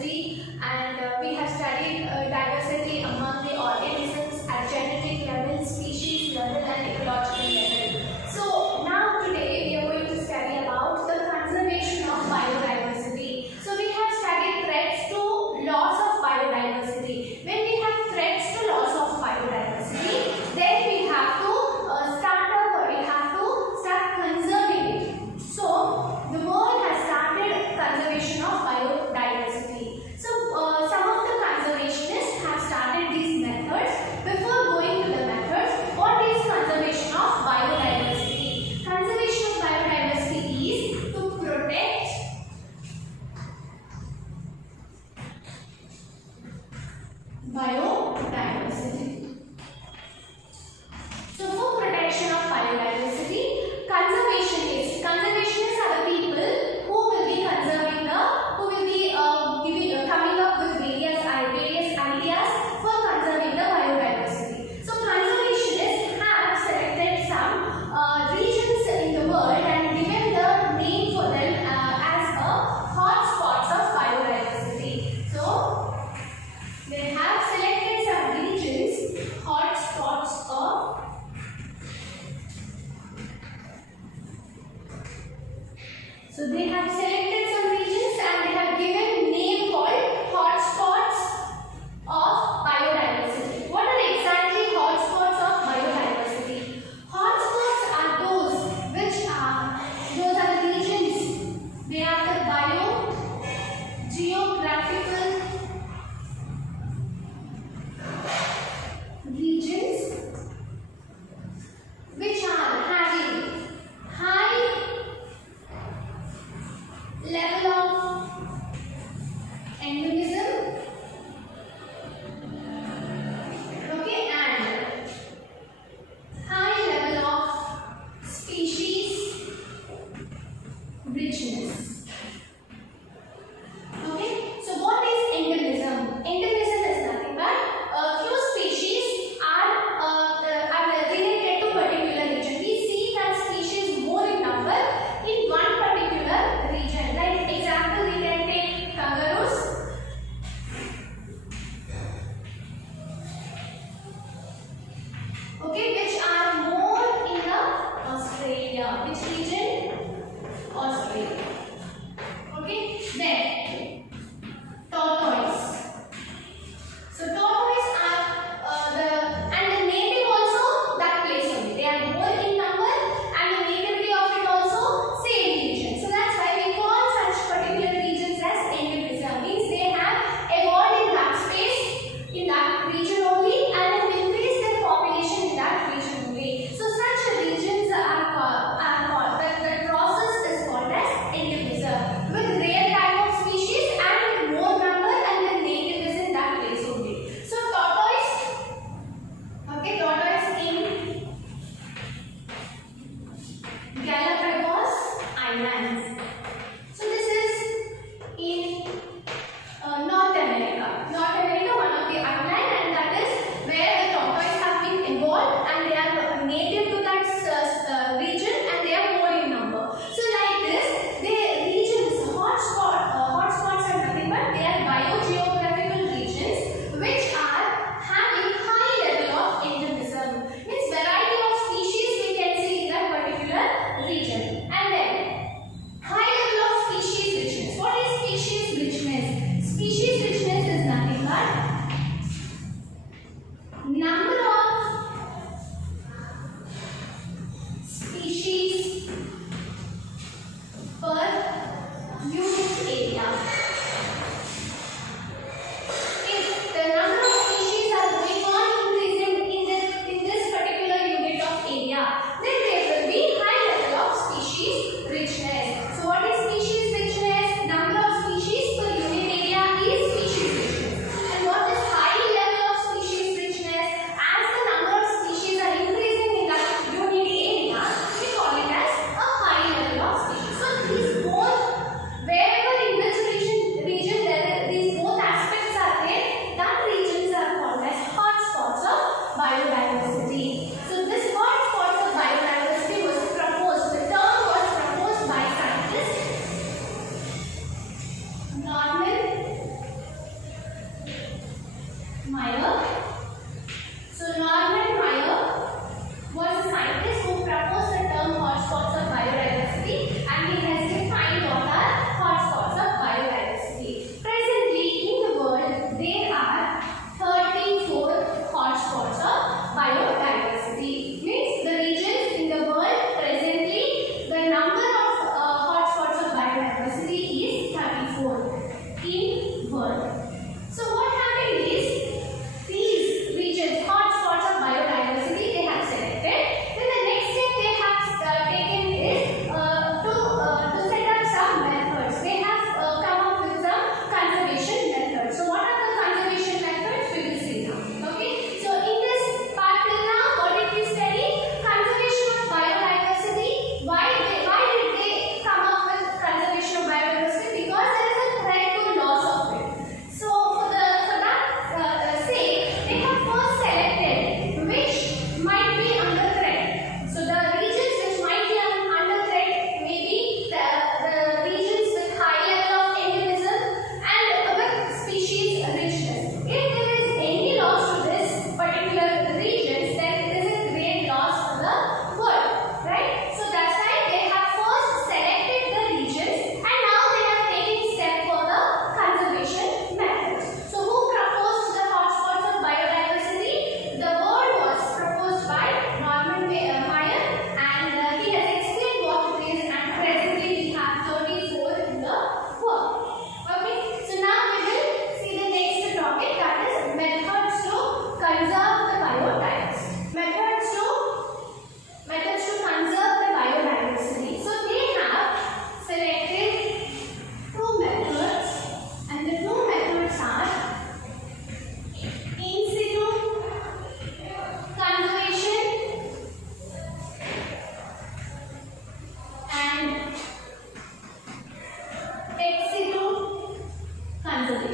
biodiversity, and we have studied diversity among the organisms at genetic level, species level, and ecological level. So now today we are going to study about the conservation of biodiversity. So we have studied threats to loss of biodiversity. When we have threats to loss of biodiversity, then we have to start conserving it. So the world has started conservation of biodiversity. So some of the conservationists have started these methods. Before going to the methods, what is conservation of biodiversity? Conservation of biodiversity is to protect biodiversity. So for protection of biodiversity, conservationists are the people who will be conserving coming up with various ideas for conserving the biodiversity. So conservationists have selected some regions in the world and given the name for them as a hotspots of biodiversity. So they have selected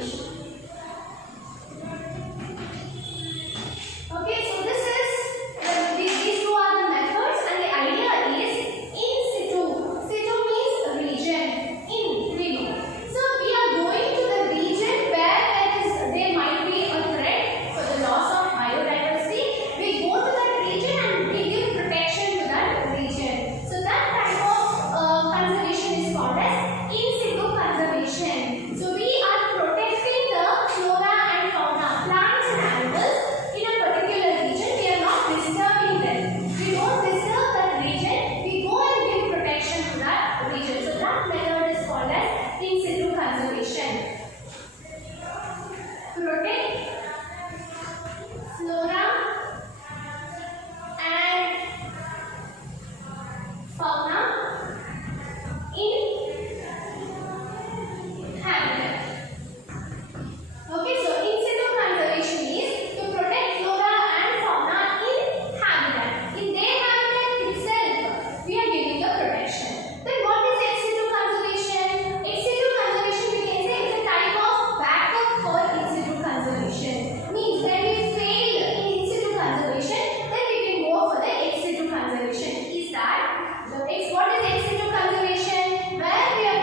conservation. Okay, so this is these two are the methods, and the idea is in situ. Situ means region, in region. So we are going to the region where there might be a threat for the loss of biodiversity. We go to that region and we give protection to that region. So that type of conservation is called as in situ conservation. So we are protecting the flora and fauna, plants and animals in a particular region. We are not disturbing them. We don't disturb that region. We go and give protection to that region. So that method is called as in situ conservation. Protect flora and fauna in habitat. Okay, so in situ conservation is to protect flora and fauna in habitat. In their habitat itself, we are giving the protection. Then what is ex situ conservation? Ex situ conservation, we can say, is a type of backup for in situ conservation. Means when we fail in situ conservation, then we can go for the ex situ conservation. Is that what is ex situ conservation? Where we are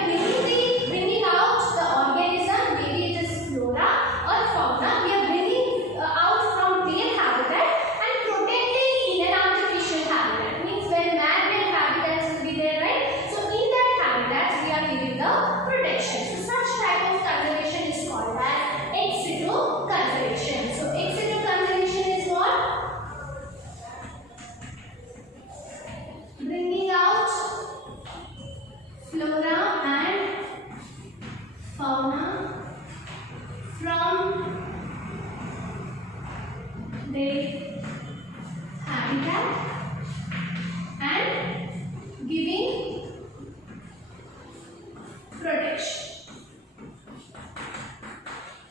bringing out the organism, maybe it is flora or fauna. We are bringing out from their habitat and protecting in an artificial habitat. Means when man-made habitats will be there, right? So in that habitat we are giving the protection. So such type of conservation is called as ex situ conservation. So ex situ conservation is what? Bringing out flora and fauna from their habitat and giving protection.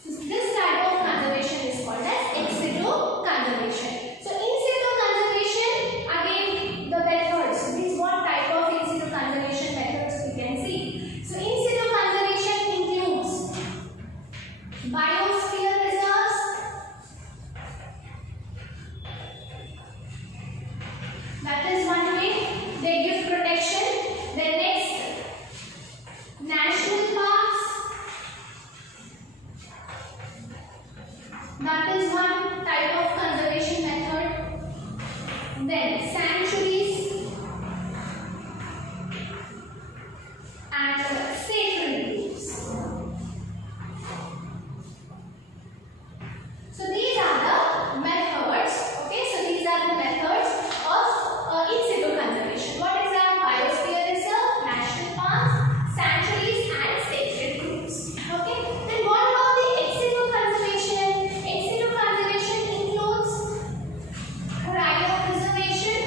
So this type of conservation is called as ex situ conservation. So in situ conservation, again the methods. Means what type of in situ conservation methods we can see. So in situ conservation includes biosphere reserves, that is one way they give protection. Then next, national parks, that is one type of conservation method. Then sanctuaries and sacred groves. So these are the methods. Okay, so these are the methods of in situ conservation. What is that? Biosphere reserve, national parks, sanctuaries and sacred groves. Okay, then what about the ex situ conservation? Ex situ conservation includes cryopreservation,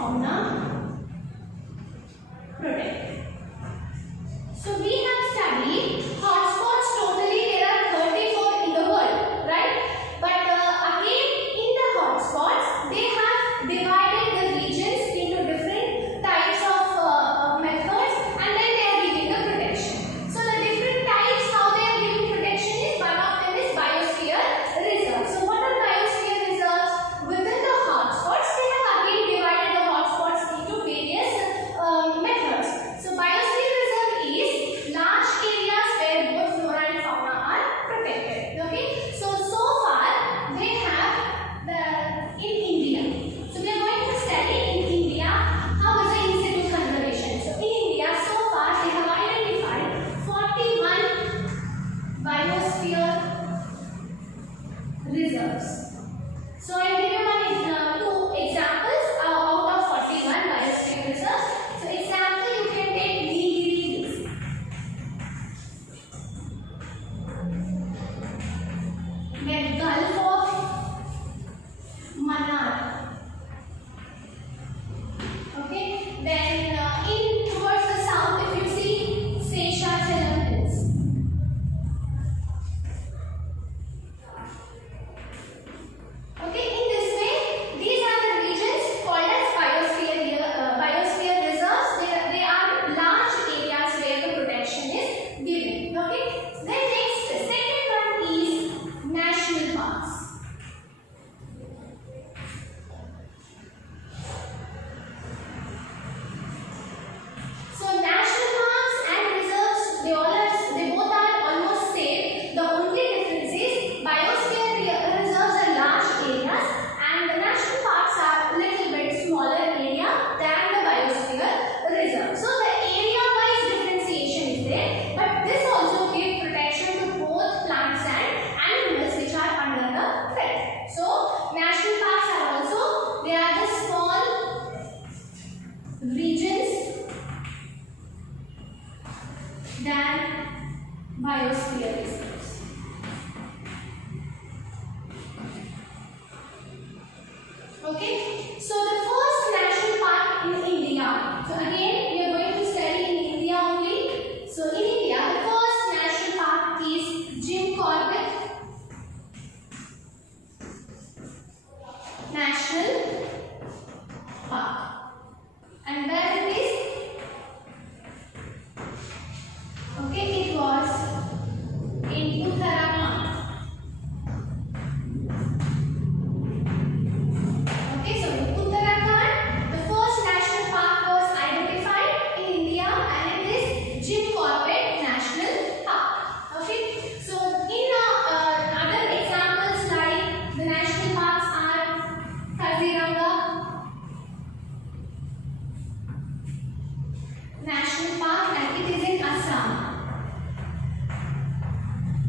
fauna protected. So we have studied hotspots. Totally there are 34 in the world, right? But again in the hotspots they have divided the regions into different types of methods, and then they are giving the protection. So the different types how they are giving protection is, one of them is biosphere reserves. So what are biosphere reserves? Within the hotspots they have again divided the hotspots into various methods. So biosphere reserve is large areas where both flora and fauna are protected. Okay, so far they have in India. So we are going to study in India how is the in situ conservation. So in India so far they have identified 41 biosphere reserves. So I will give you two examples out of 41 biosphere reserves. So example, you can take Nilgiri Hills. Then Gulf of Mannar. Okay. Then in towards the south, if you see Seychelles Hills. Okay. In this way, these are the regions called as biosphere reserves. They are large areas where the protection is given. Okay. Then next, the second one is national parks. So national parks and reserves, they both are almost same. The only difference is biosphere reserves are large areas and the national parks are little bit smaller area than the biosphere reserve. So the area wise differentiation is there, but this also gives protection to both plants and animals which are under the threat. So national parks are also, they are the small regions than biosphere reserves. Okay, so the first national park in India. So again, we are going to study in India only. So in India, the first national park is Jim Corbett National Park. And where it is? Okay, it was in Uttarakhand. Okay, so in Uttarakhand, the first national park was identified in India, and it is Jim Corbett National Park. Okay, so in other examples like the national parks are Kaziranga National Park, and it is in Assam.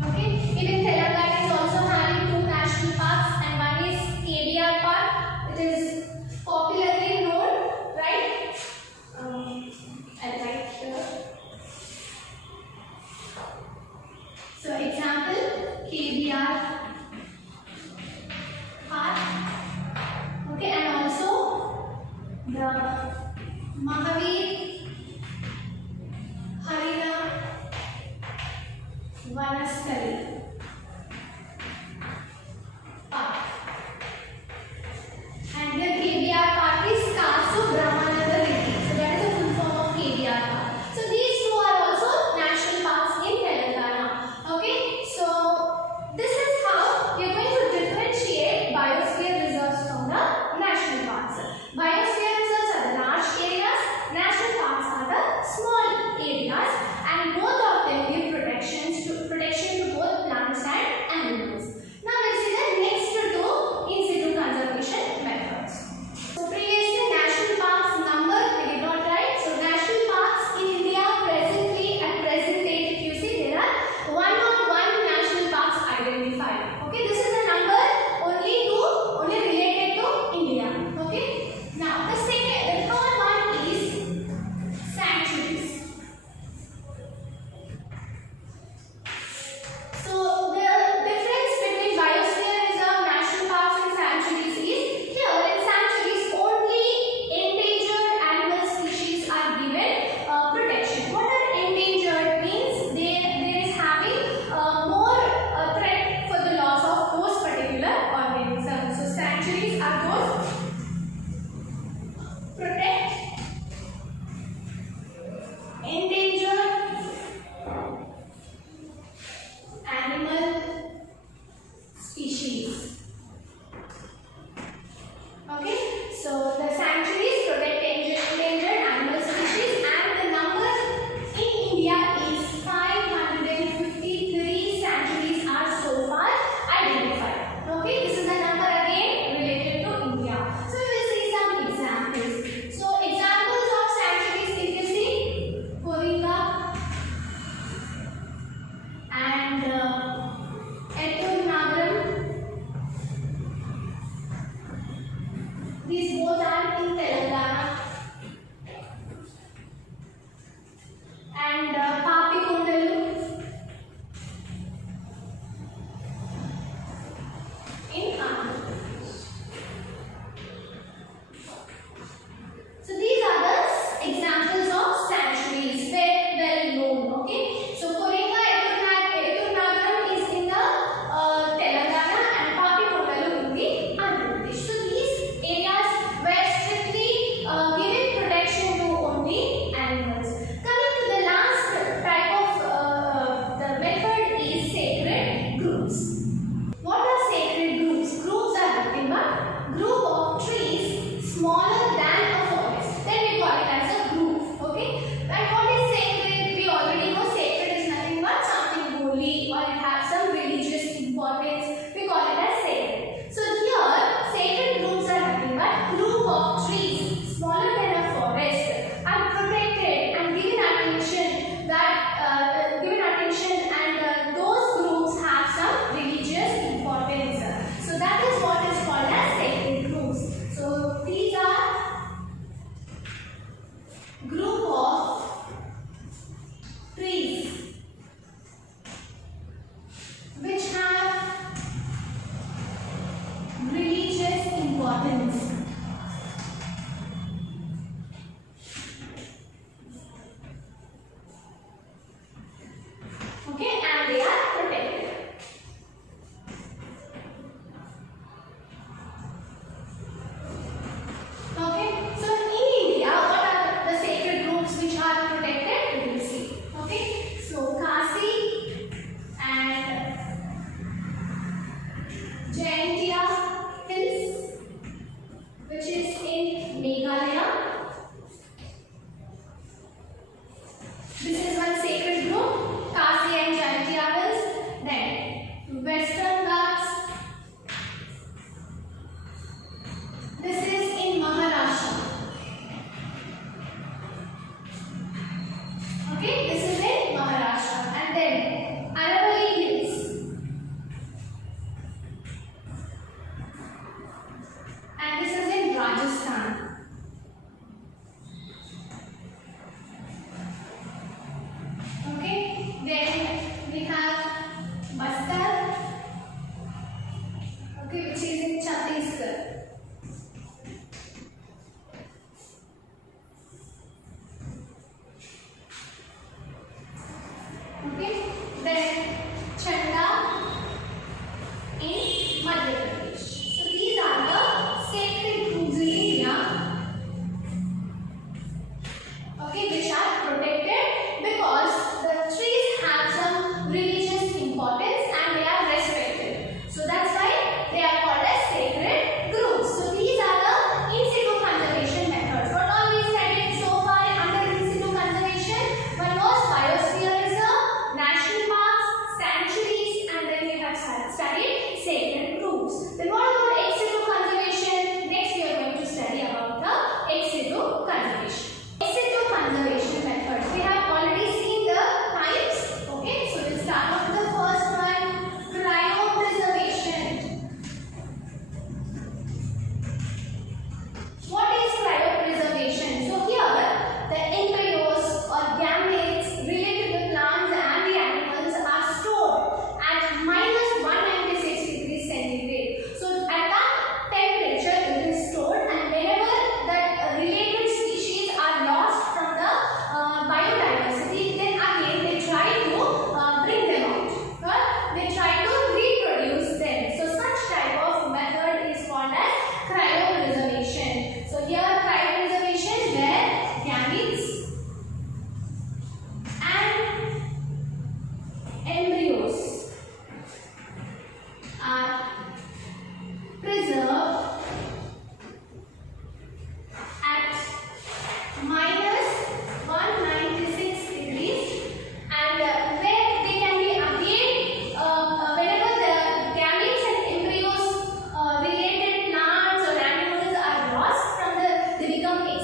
Okay, even Telangana is also having two national parks, and one is KBR Park. It is popularly known, right? I'll write here. So example, KBR Park. Okay, and also the Mahavir Harina Vanastali Park. And the KBR Park is Kasu Brahmananda Reddy. So that is the full form of KBR Park. So these two are also national parks in Telangana. Okay, so this is how we are going to differentiate biosphere reserves from the national parks. Biosphere reserves are the large areas, national parks are the small areas, and both of them give protection to both plants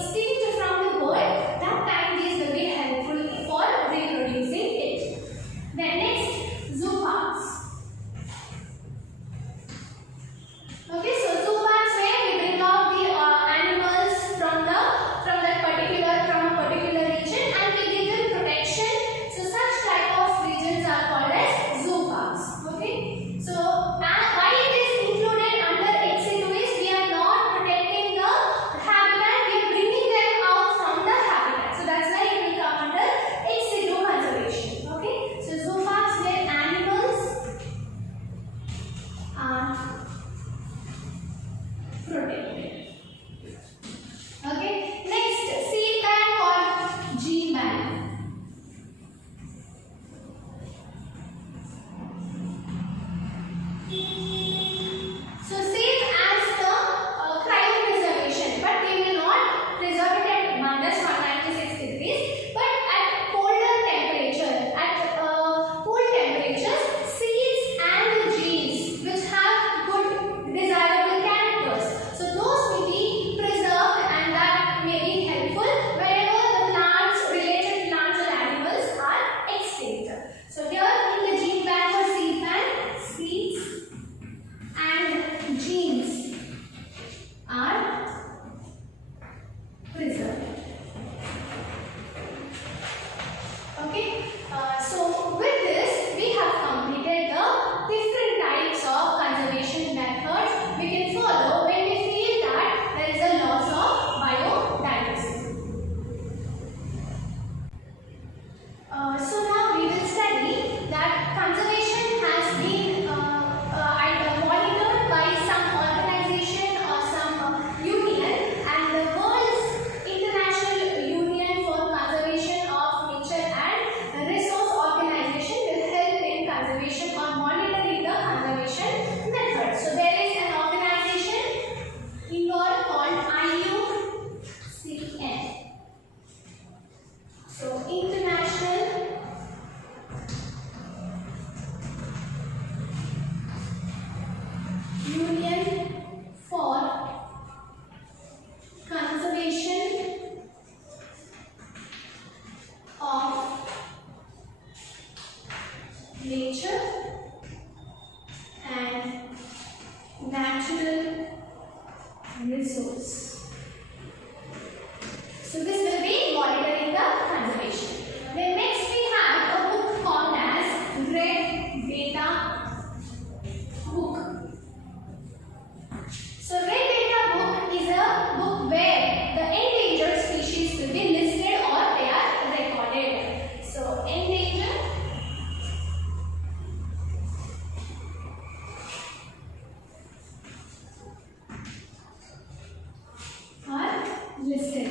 extinct from the world, that time these will be helpful for reproducing it. Then next, zoo parks. Okay, so zoo parks where we bring out the animals from a particular region and we give them protection. So such type of regions are called as zoo parks. Okay, so why it is included under ex-situ is we are not protecting the habitat, we are bringing them out from the habitat. So that's why it will come under ex-situ conservation. Okay, so zoo parks where animals are protected. Okay, next, seed bank or gene bank. So same as the cryopreservation, but we will not preserve it at -196 degrees, but at colder temperature, at cool temperatures, seeds and genes which have good desirable characters. So those will be preserved and that may be helpful wherever the plants, related plants or animals are extinct. So here in the gene bank or seed bank, seeds and genes are preserved. Okay, so with this we have completed the different types of conservation methods we can follow when we feel that there is a loss of biodiversity. So now we will study that conservation has been monitored by some organization or some union, and the world's International Union for Conservation of Nature and Resource Organization will help in conservation or monitoring the conservation method. So there is an organization involved called IUCN. So International Union for Conservation of Nature and Natural Resource. So this will be monitoring the conservation. Then next we have a book called as Red Data Book. So Red Data Book is a book where the endangered species will be listed or they are recorded. So endangered or listed.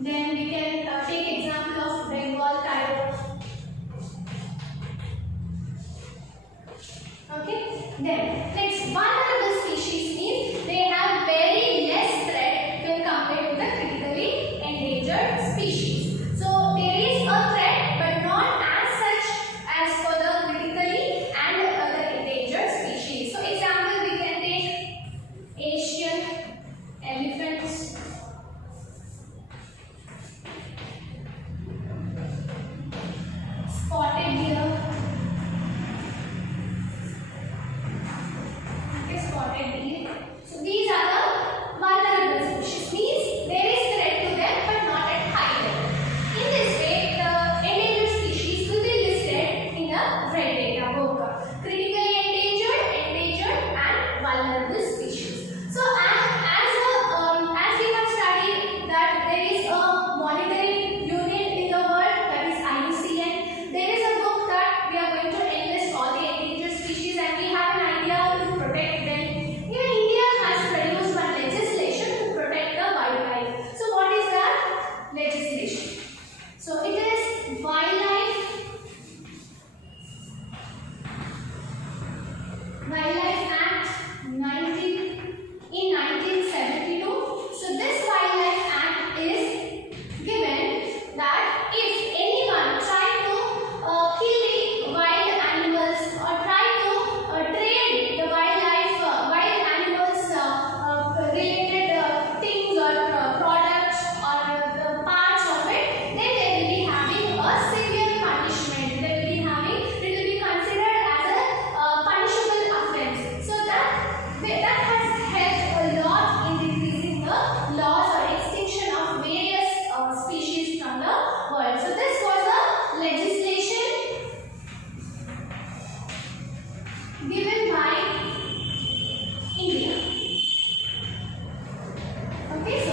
Then we can take example of Bengal tiger. Okay. Then next, vulnerable species means they have very less threat when compared to the critically endangered species. So there is a threat, but not as such as for the critically and other endangered species. So example we can take Asian elephants, spotted deer, spotted deer. So these are the vulnerable species, means there is threat to them but not at high level. In this way, the endangered species will be listed in the red data book. Critically endangered, endangered and vulnerable species. So as we have studied that there is a monitoring unit in the world, that is IUCN. There is a book that we are going to enlist all the endangered species and we have an idea to protect them. Even India has produced one legislation to protect the wildlife. So what is that legislation? So it is Wildlife Act in 1972. So this Wildlife Act is given that if anyone try to kill the wild animals or try to trade the wild animals related things or products or the parts of it, then they will be having a severe punishment. They will be having, it will be considered as a punishable offense. So that has helped a lot in decreasing the loss or extinction of various species from the world. So this was a legislation given by India. Okay, so